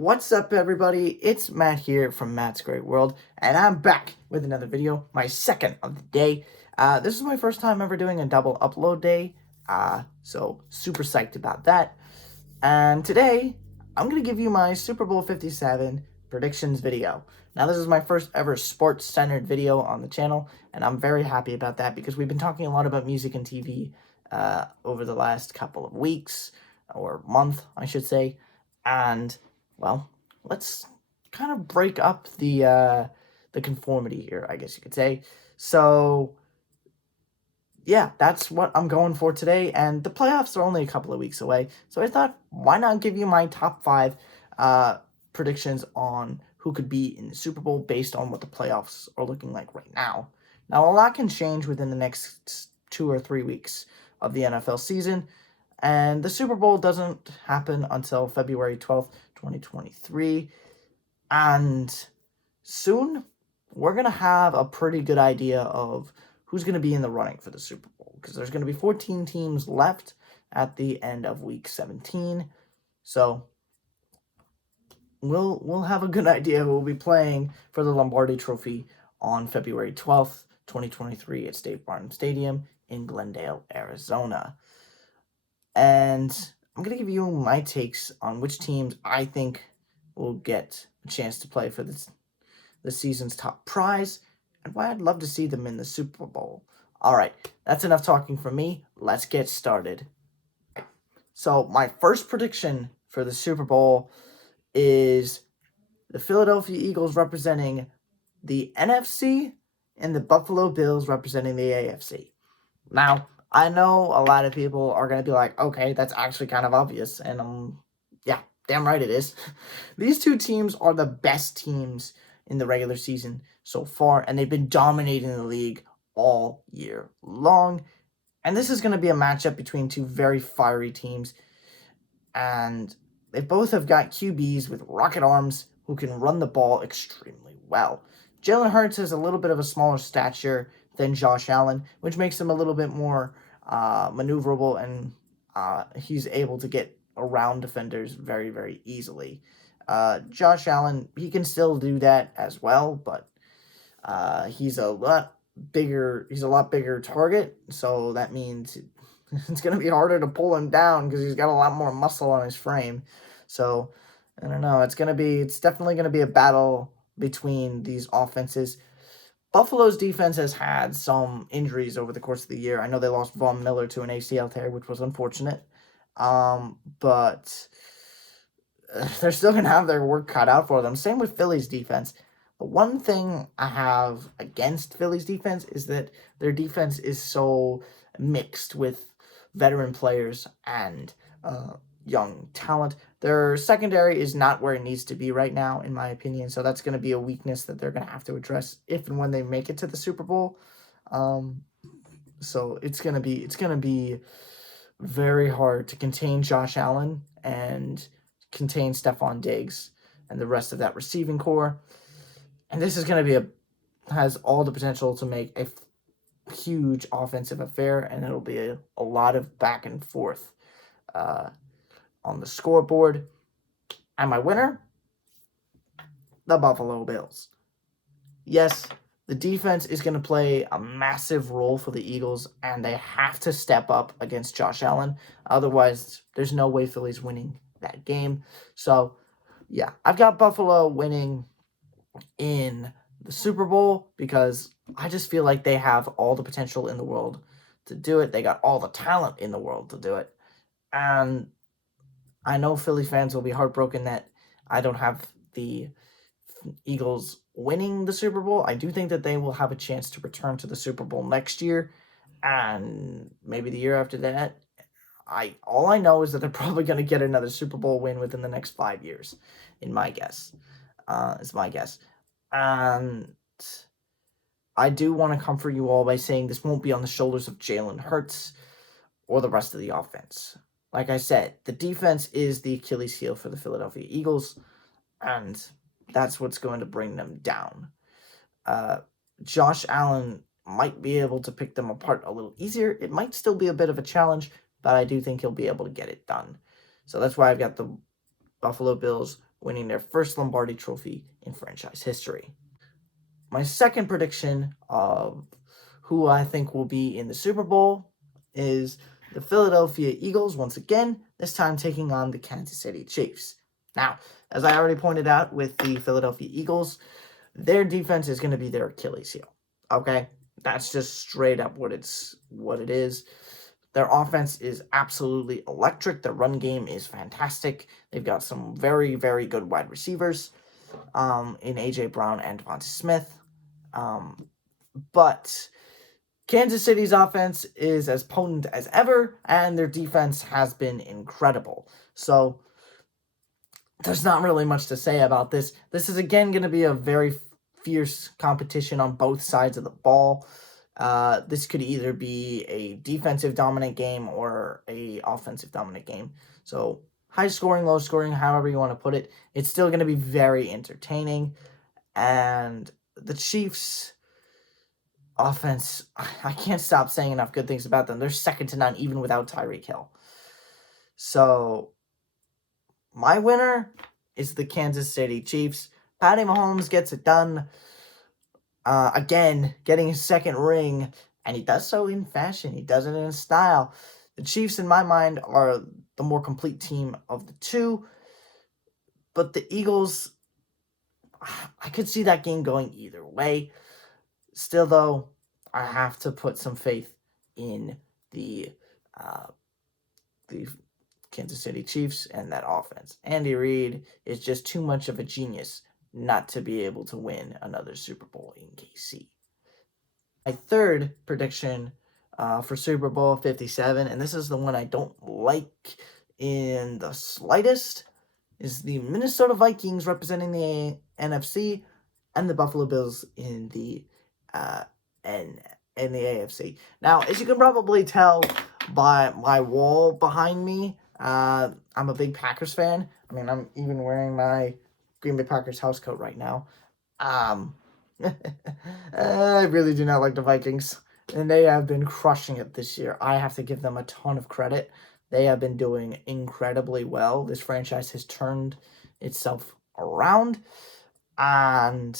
What's up, everybody? It's Matt here from Matt's Great World, and I'm back with another video, my second of the day. This is my first time ever doing a double upload day, so super psyched about that. And today, I'm going to give you my Super Bowl 57 predictions video. Now, this is my first ever sports-centered video on the channel, and I'm very happy about that because we've been talking a lot about music and TV over the last couple of weeks, or month, I should say, and well, let's kind of break up the conformity here, I guess you could say. So, yeah, that's what I'm going for today, and the playoffs are only a couple of weeks away, so I thought, why not give you my top 5 predictions on who could be in the Super Bowl based on what the playoffs are looking like right now. Now, a lot can change within the next 2 or 3 weeks of the NFL season, and the Super Bowl doesn't happen until February 12th, 2023. And soon, we're going to have a pretty good idea of who's going to be in the running for the Super Bowl. Because there's going to be 14 teams left at the end of Week 17. So, we'll have a good idea who will be playing for the Lombardi Trophy on February 12th, 2023 at State Farm Stadium in Glendale, Arizona. And I'm going to give you my takes on which teams I think will get a chance to play for this season's top prize and why I'd love to see them in the Super Bowl. All right, that's enough talking from me. Let's get started. So my first prediction for the Super Bowl is the Philadelphia Eagles representing the NFC and the Buffalo Bills representing the AFC. Now, I know a lot of people are going to be like, okay, that's actually kind of obvious. And yeah, damn right it is. These two teams are the best teams in the regular season so far, and they've been dominating the league all year long. And this is going to be a matchup between two very fiery teams. And they both have got QBs with rocket arms who can run the ball extremely well. Jalen Hurts has a little bit of a smaller stature than Josh Allen, which makes him a little bit more maneuverable, and he's able to get around defenders very, very easily. Josh Allen, he can still do that as well, but he's a lot bigger. He's a lot bigger target, so that means it's going to be harder to pull him down because he's got a lot more muscle on his frame. So I don't know. It's definitely going to be a battle between these offenses. Buffalo's defense has had some injuries over the course of the year. I know they lost Von Miller to an ACL tear, which was unfortunate. But they're still going to have their work cut out for them. Same with Philly's defense. The one thing I have against Philly's defense is that their defense is so mixed with veteran players and young talent. Their secondary is not where it needs to be right now, in my opinion. So that's going to be a weakness that they're going to have to address if and when they make it to the Super Bowl. So it's going to be very hard to contain Josh Allen and contain Stephon Diggs and the rest of that receiving core. And this is going to be has all the potential to make a huge offensive affair, and it'll be a lot of back and forth on the scoreboard. And my winner, the Buffalo Bills. Yes, the defense is going to play a massive role for the Eagles, and they have to step up against Josh Allen. Otherwise, there's no way Philly's winning that game. So, yeah, I've got Buffalo winning in the Super Bowl because I just feel like they have all the potential in the world to do it. They got all the talent in the world to do it. And I know Philly fans will be heartbroken that I don't have the Eagles winning the Super Bowl. I do think that they will have a chance to return to the Super Bowl next year and maybe the year after that. All I know is that they're probably going to get another Super Bowl win within the next 5 years, in my guess. Is my guess. And I do want to comfort you all by saying this won't be on the shoulders of Jalen Hurts or the rest of the offense. Like I said, the defense is the Achilles heel for the Philadelphia Eagles, and that's what's going to bring them down. Josh Allen might be able to pick them apart a little easier. It might still be a bit of a challenge, but I do think he'll be able to get it done. So that's why I've got the Buffalo Bills winning their first Lombardi trophy in franchise history. My second prediction of who I think will be in the Super Bowl is the Philadelphia Eagles, once again, this time taking on the Kansas City Chiefs. Now, as I already pointed out with the Philadelphia Eagles, their defense is going to be their Achilles heel. Okay? That's just straight up what it is. Their offense is absolutely electric. Their run game is fantastic. They've got some very, very good wide receivers in A.J. Brown and Devonta Smith. But Kansas City's offense is as potent as ever, and their defense has been incredible. So there's not really much to say about this. This is again going to be a very fierce competition on both sides of the ball. This could either be a defensive dominant game or a offensive dominant game. So high scoring, low scoring, however you want to put it, it's still going to be very entertaining. And the Chiefs offense, I can't stop saying enough good things about them. They're second to none even without Tyreek Hill. So my winner is the Kansas City Chiefs. Patty Mahomes gets it done. Again, getting his second ring, and he does so in fashion. He does it in style. The Chiefs, in my mind, are the more complete team of the two. But the Eagles, I could see that game going either way. Still, though, I have to put some faith in the Kansas City Chiefs and that offense. Andy Reid is just too much of a genius not to be able to win another Super Bowl in KC. My third prediction for Super Bowl 57, and this is the one I don't like in the slightest, is the Minnesota Vikings representing the NFC and the Buffalo Bills in the AFC. Now, as you can probably tell by my wall behind me, I'm a big Packers fan. I mean, I'm even wearing my Green Bay Packers house coat right now. I really do not like the Vikings, and they have been crushing it this year. I have to give them a ton of credit. They have been doing incredibly well. This franchise has turned itself around, and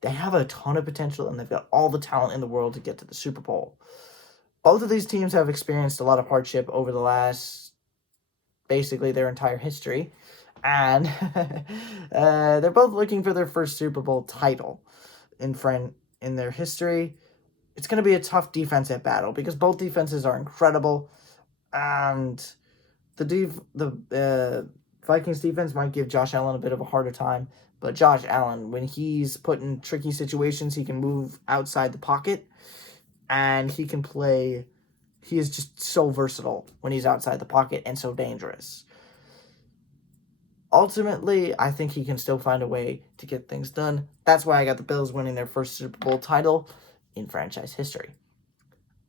they have a ton of potential, and they've got all the talent in the world to get to the Super Bowl. Both of these teams have experienced a lot of hardship over the last, basically their entire history, and they're both looking for their first Super Bowl title in their history. It's going to be a tough defensive battle because both defenses are incredible, and the Vikings defense might give Josh Allen a bit of a harder time. But Josh Allen, when he's put in tricky situations, he can move outside the pocket, and he can play. He is just so versatile when he's outside the pocket and so dangerous. Ultimately, I think he can still find a way to get things done. That's why I got the Bills winning their first Super Bowl title in franchise history.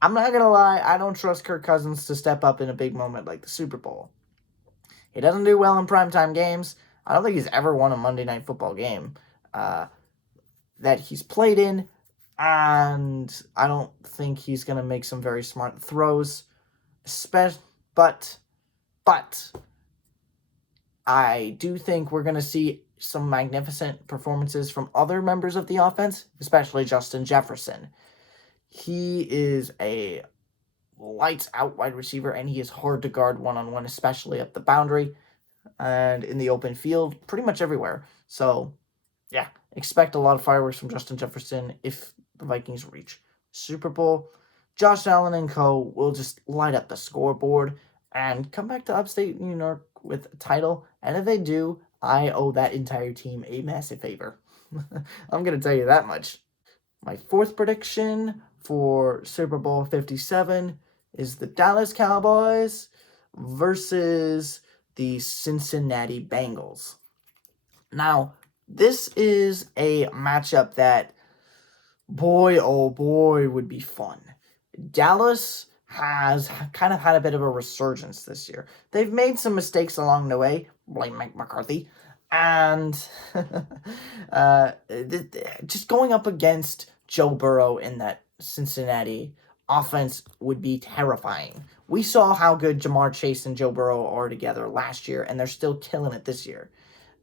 I'm not going to lie, I don't trust Kirk Cousins to step up in a big moment like the Super Bowl. He doesn't do well in primetime games. I don't think he's ever won a Monday Night Football game that he's played in, and I don't think he's going to make some very smart throws. But I do think we're going to see some magnificent performances from other members of the offense, especially Justin Jefferson. He is a lights-out wide receiver, and he is hard to guard one-on-one, especially up the boundary and in the open field, pretty much everywhere. So, yeah, expect a lot of fireworks from Justin Jefferson if the Vikings reach Super Bowl. Josh Allen and co. will just light up the scoreboard and come back to upstate New York with a title. And if they do, I owe that entire team a massive favor. I'm going to tell you that much. My fourth prediction for Super Bowl 57 is the Dallas Cowboys versus the Cincinnati Bengals. Now, this is a matchup that, boy, oh boy, would be fun. Dallas has kind of had a bit of a resurgence this year. They've made some mistakes along the way, blame Mike McCarthy, and just going up against Joe Burrow in that Cincinnati offense would be terrifying. We saw how good Jamar Chase and Joe Burrow are together last year, and they're still killing it this year.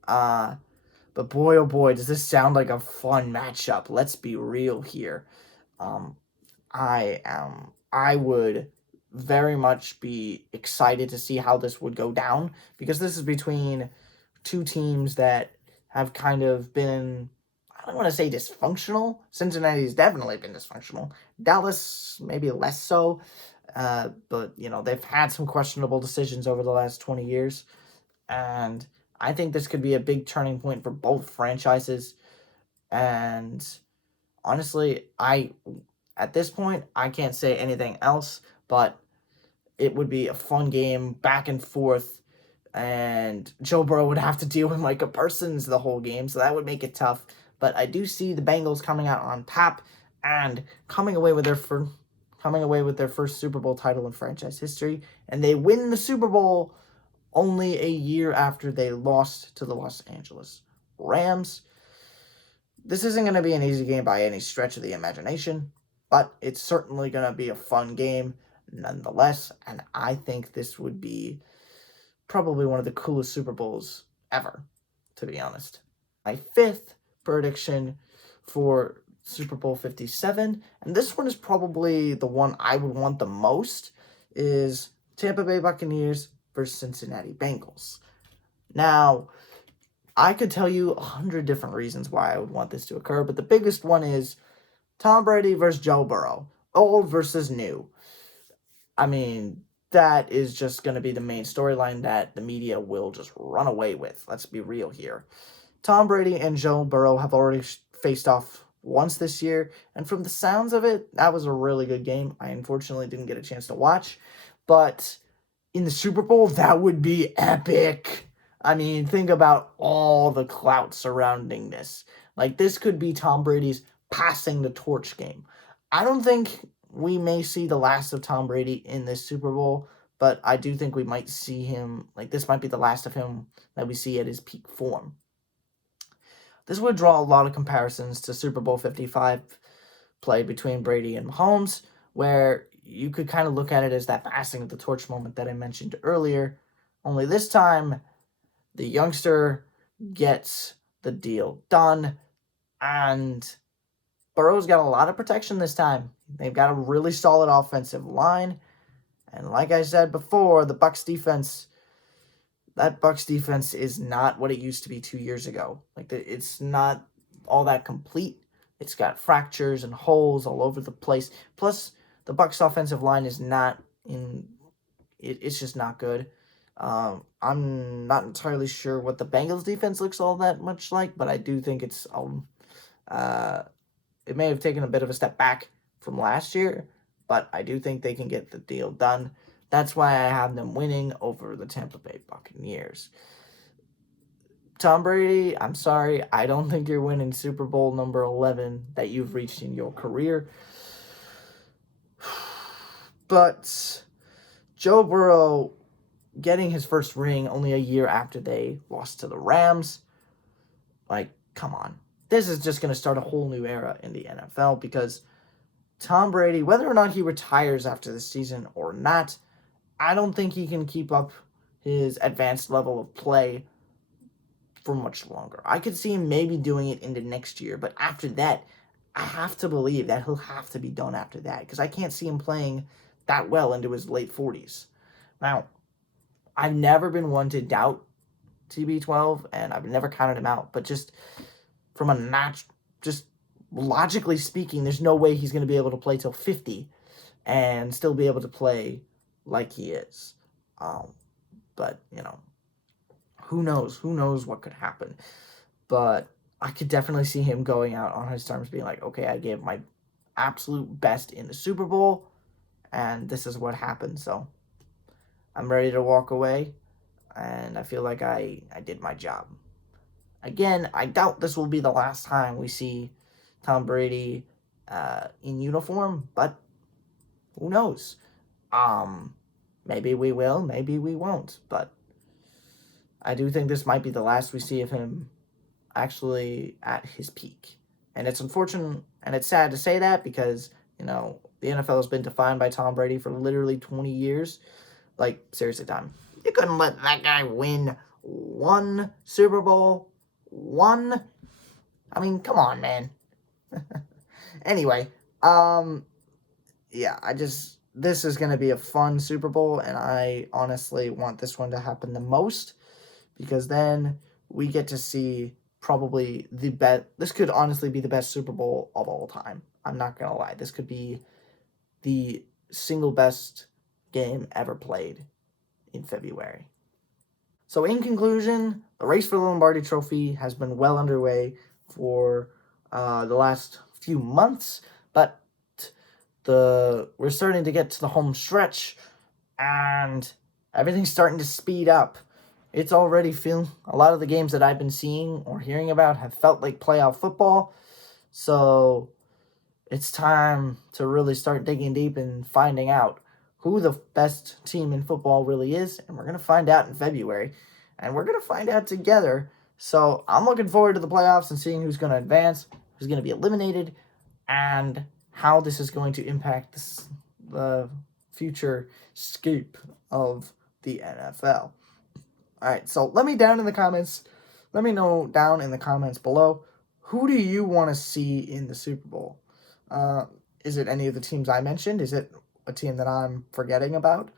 But boy, oh boy, does this sound like a fun matchup. Let's be real here. Um, I would very much be excited to see how this would go down, because this is between two teams that have kind of been, I don't want to say dysfunctional. Cincinnati's definitely been dysfunctional. Dallas, maybe less so. But, they've had some questionable decisions over the last 20 years. And I think this could be a big turning point for both franchises. And honestly, at this point, I can't say anything else, but it would be a fun game, back and forth, and Joe Burrow would have to deal with Micah Parsons the whole game, so that would make it tough. But I do see the Bengals coming out on top and coming away with their first Super Bowl title in franchise history, and they win the Super Bowl only a year after they lost to the Los Angeles Rams. This isn't going to be an easy game by any stretch of the imagination, but it's certainly going to be a fun game nonetheless, and I think this would be probably one of the coolest Super Bowls ever, to be honest. My fifth prediction for Super Bowl 57, and this one is probably the one I would want the most, is Tampa Bay Buccaneers versus Cincinnati Bengals. Now, I could tell you 100 different reasons why I would want this to occur, but the biggest one is Tom Brady versus Joe Burrow, old versus new. I mean, that is just going to be the main storyline that the media will just run away with. Let's be real here. Tom Brady and Joe Burrow have already faced off once this year, and from the sounds of it, that was a really good game. I unfortunately didn't get a chance to watch, but in the Super Bowl, that would be epic. I mean, think about all the clout surrounding this. Like, this could be Tom Brady's passing the torch game. I don't think we may see the last of Tom Brady in this Super Bowl, but I do think we might see him, this might be the last of him that we see at his peak form. This would draw a lot of comparisons to Super Bowl 55 play between Brady and Mahomes, where you could kind of look at it as that passing of the torch moment that I mentioned earlier. Only this time, the youngster gets the deal done, and Burrow's got a lot of protection this time. They've got a really solid offensive line, and like I said before, that Bucs defense is not what it used to be 2 years ago. It's not all that complete. It's got fractures and holes all over the place. Plus, the Bucs offensive line is not in. It's just not good. I'm not entirely sure what the Bengals defense looks all that much like, but I do think it's it may have taken a bit of a step back from last year, but I do think they can get the deal done. That's why I have them winning over the Tampa Bay Buccaneers. Tom Brady, I'm sorry, I don't think you're winning Super Bowl number 11 that you've reached in your career. But Joe Burrow getting his first ring only a year after they lost to the Rams, come on. This is just going to start a whole new era in the NFL, because Tom Brady, whether or not he retires after this season or not, I don't think he can keep up his advanced level of play for much longer. I could see him maybe doing it into next year, but after that, I have to believe that he'll have to be done after that, because I can't see him playing that well into his late 40s. Now, I've never been one to doubt TB12, and I've never counted him out, but just from just logically speaking, there's no way he's going to be able to play till 50 and still be able to play like he is. But, who knows? Who knows what could happen? But I could definitely see him going out on his terms, being like, okay, I gave my absolute best in the Super Bowl, and this is what happened. So I'm ready to walk away, and I feel like I did my job. Again, I doubt this will be the last time we see Tom Brady in uniform, but who knows? Maybe we will, maybe we won't, but I do think this might be the last we see of him actually at his peak. And it's unfortunate and it's sad to say that, because, the NFL has been defined by Tom Brady for literally 20 years. Seriously, Tom, you couldn't let that guy win one Super Bowl. One. I mean, come on, man. Anyway, yeah, this is going to be a fun Super Bowl, and I honestly want this one to happen the most, because then we get to see probably the best. This could honestly be the best Super Bowl of all time. I'm not going to lie. This could be the single best game ever played in February. So in conclusion, the race for the Lombardi Trophy has been well underway for the last few months, but we're starting to get to the home stretch, and everything's starting to speed up. It's already feeling, a lot of the games that I've been seeing or hearing about have felt like playoff football. So it's time to really start digging deep and finding out who the best team in football really is. And we're going to find out in February. And we're going to find out together. So I'm looking forward to the playoffs and seeing who's going to advance, who's going to be eliminated, and how this is going to impact the future scape of the NFL. All right, so let me know down in the comments below, who do you want to see in the Super Bowl? Is it any of the teams I mentioned? Is it a team that I'm forgetting about?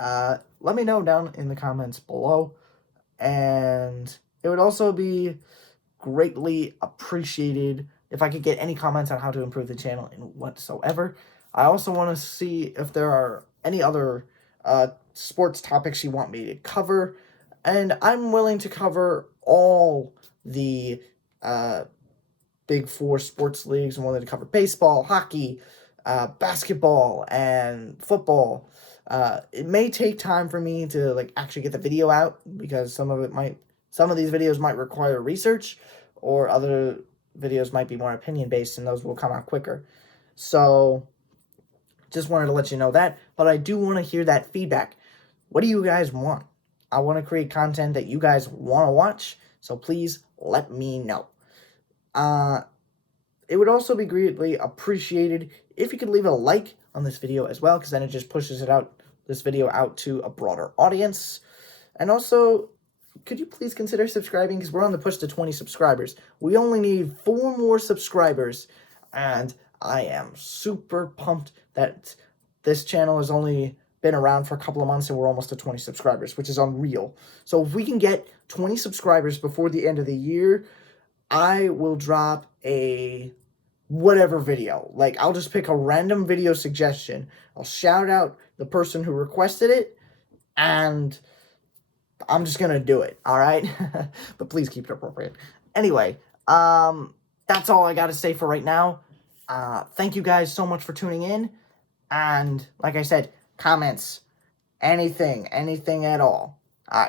Let me know down in the comments below. And it would also be greatly appreciated if I could get any comments on how to improve the channel in whatsoever. I also want to see if there are any other sports topics you want me to cover. And I'm willing to cover all the Big Four sports leagues. I'm willing to cover baseball, hockey, basketball, and football. It may take time for me to actually get the video out, because some of these videos might require research, or other videos might be more opinion based, and those will come out quicker. So just wanted to let you know that, but I do want to hear that feedback. What do you guys want? I want to create content that you guys want to watch, so please let me know. It would also be greatly appreciated if you could leave a like on this video as well, because then it just pushes this video out to a broader audience. And also, could you please consider subscribing, because we're on the push to 20 subscribers. We only need 4 more subscribers, and I am super pumped that this channel has only been around for a couple of months and we're almost at 20 subscribers, which is unreal. So if we can get 20 subscribers before the end of the year, I will drop a whatever video. I'll just pick a random video suggestion. I'll shout out the person who requested it, and I'm just gonna do it, all right? But please keep it appropriate. Anyway, that's all I gotta say for right now. Thank you guys so much for tuning in, and like I said, comments, anything at all. All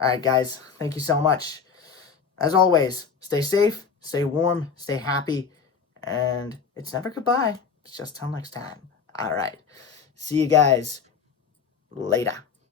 right, guys, thank you so much. As always, stay safe, stay warm, stay happy, and it's never goodbye. It's just till next time. All right, see you guys later.